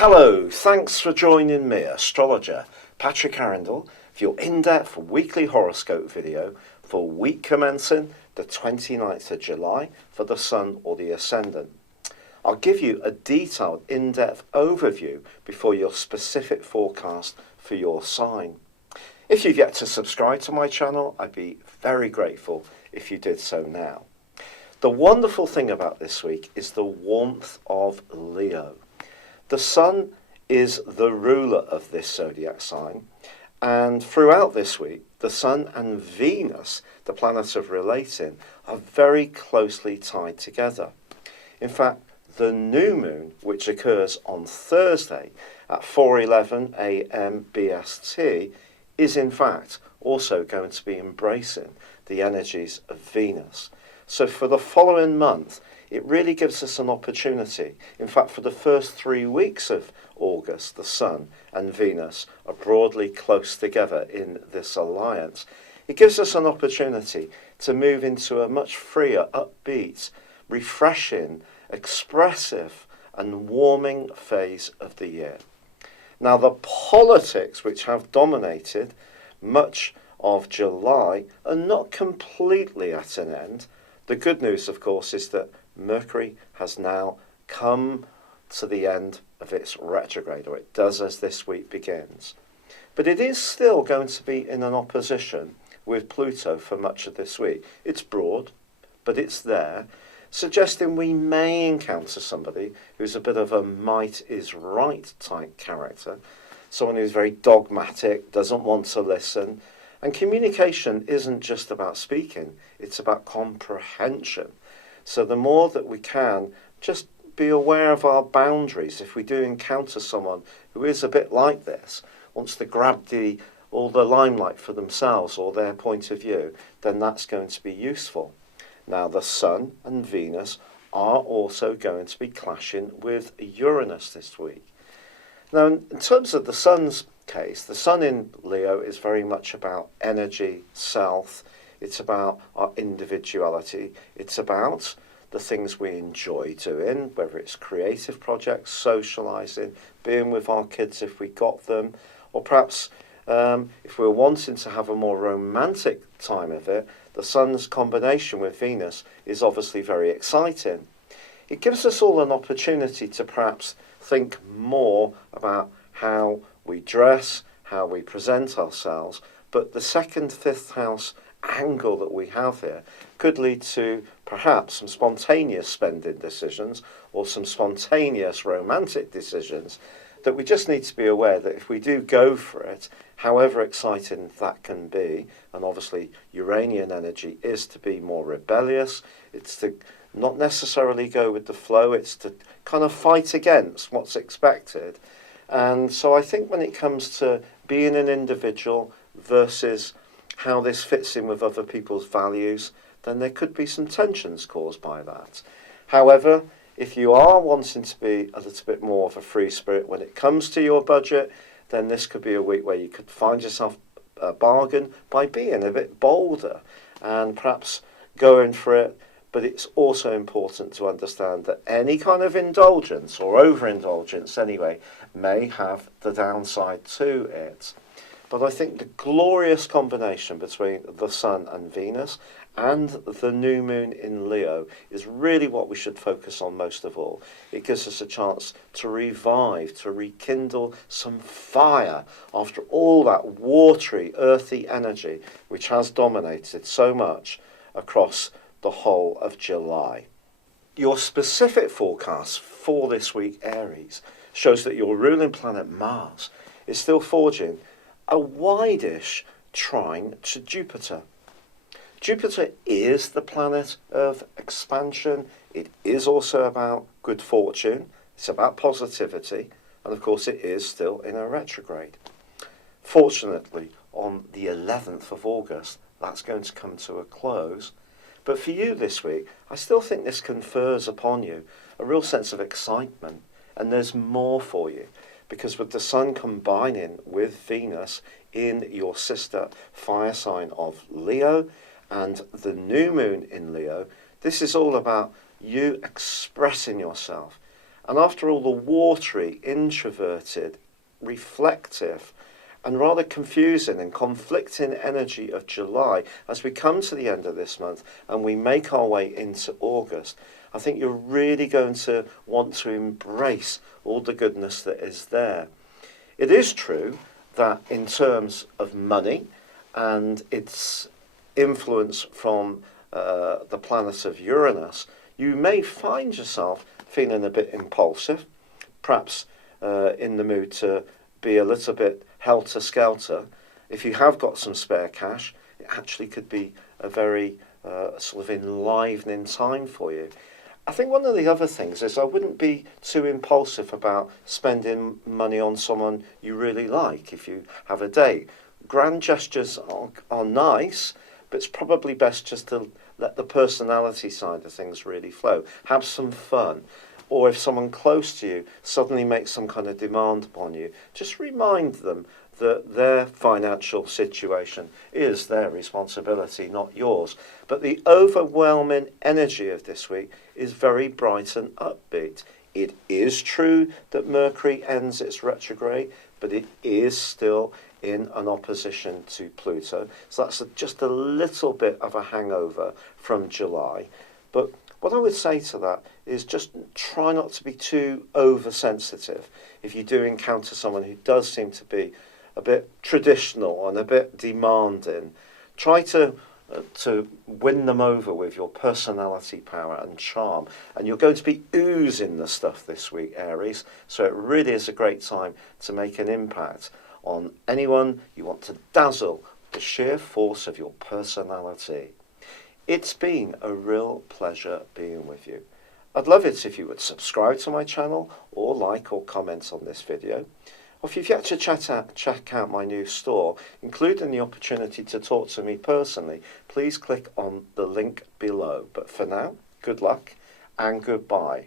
Hello, thanks for joining me, astrologer Patrick Arundell, for your in-depth weekly horoscope video for week commencing the 29th of July for the Sun or the Ascendant. I'll give you a detailed, in-depth overview before your specific forecast for your sign. If you've yet to subscribe to my channel, I'd be very grateful if you did so now. The wonderful thing about this week is the warmth of Leo. The Sun is the ruler of this zodiac sign, and throughout this week, the Sun and Venus, the planet of relating, are very closely tied together. In fact, the new moon, which occurs on Thursday at 4:11 a.m. BST, is in fact also going to be embracing the energies of Venus. So for the following month, it really gives us an opportunity. In fact, for the first 3 weeks of August, the Sun and Venus are broadly close together in this alliance. It gives us an opportunity to move into a much freer, upbeat, refreshing, expressive and warming phase of the year. Now, the politics which have dominated much of July are not completely at an end. The good news, of course, is that Mercury has now come to the end of its retrograde, or it does as this week begins. But it is still going to be in an opposition with Pluto for much of this week. It's broad, but it's there, suggesting we may encounter somebody who's a bit of a might is right type character, someone who's very dogmatic, doesn't want to listen. And communication isn't just about speaking, it's about comprehension. So the more that we can just be aware of our boundaries, if we do encounter someone who is a bit like this, wants to grab all the limelight for themselves or their point of view, then that's going to be useful. Now, the Sun and Venus are also going to be clashing with Uranus this week. Now, in terms of the Sun's case, the Sun in Leo is very much about energy, self. It's about our individuality. It's about the things we enjoy doing, whether it's creative projects, socialising, being with our kids if we got them, or perhaps if we're wanting to have a more romantic time of it, the Sun's combination with Venus is obviously very exciting. It gives us all an opportunity to perhaps think more about how we dress, how we present ourselves, but the second, fifth house angle that we have here could lead to perhaps some spontaneous spending decisions or some spontaneous romantic decisions that we just need to be aware that if we do go for it, however exciting that can be, and obviously Uranian energy is to be more rebellious, it's to not necessarily go with the flow, it's to kind of fight against what's expected. And so I think when it comes to being an individual versus how this fits in with other people's values, then there could be some tensions caused by that. However, if you are wanting to be a little bit more of a free spirit when it comes to your budget, then this could be a week where you could find yourself a bargain by being a bit bolder and perhaps going for it. But it's also important to understand that any kind of indulgence, or overindulgence anyway, may have the downside to it. But I think the glorious combination between the Sun and Venus and the new moon in Leo is really what we should focus on most of all. It gives us a chance to revive, to rekindle some fire after all that watery, earthy energy which has dominated so much across the whole of July. Your specific forecast for this week, Aries, shows that your ruling planet Mars is still forging a wide-ish trine to Jupiter. Jupiter is the planet of expansion. It is also about good fortune. It's about positivity. And of course, it is still in a retrograde. Fortunately, on the 11th of August, that's going to come to a close. But for you this week, I still think this confers upon you a real sense of excitement. And there's more for you. Because with the Sun combining with Venus in your sister fire sign of Leo and the new moon in Leo, this is all about you expressing yourself And after all the watery, introverted, reflective, and rather confusing and conflicting energy of July, as we come to the end of this month and we make our way into August, I think you're really going to want to embrace all the goodness that is there. It is true that in terms of money and its influence from the planet of Uranus, you may find yourself feeling a bit impulsive, perhaps in the mood to be a little bit helter-skelter. If you have got some spare cash, it actually could be a very sort of enlivening time for you. I think one of the other things is I wouldn't be too impulsive about spending money on someone you really like if you have a date. Grand gestures are nice, but it's probably best just to let the personality side of things really flow. Have some fun. Or if someone close to you suddenly makes some kind of demand upon you, just remind them that their financial situation is their responsibility, not yours. But the overwhelming energy of this week is very bright and upbeat. It is true that Mercury ends its retrograde, but it is still in an opposition to Pluto. So that's just a little bit of a hangover from July. But what I would say to that is just try not to be too oversensitive. If you do encounter someone who does seem to be a bit traditional and a bit demanding, try to win them over with your personality power and charm. And you're going to be oozing the stuff this week, Aries. So it really is a great time to make an impact on anyone you want to dazzle with the sheer force of your personality. It's been a real pleasure being with you. I'd love it if you would subscribe to my channel or like or comment on this video. Or if you've yet to check out my new store, including the opportunity to talk to me personally, please click on the link below. But for now, good luck and goodbye.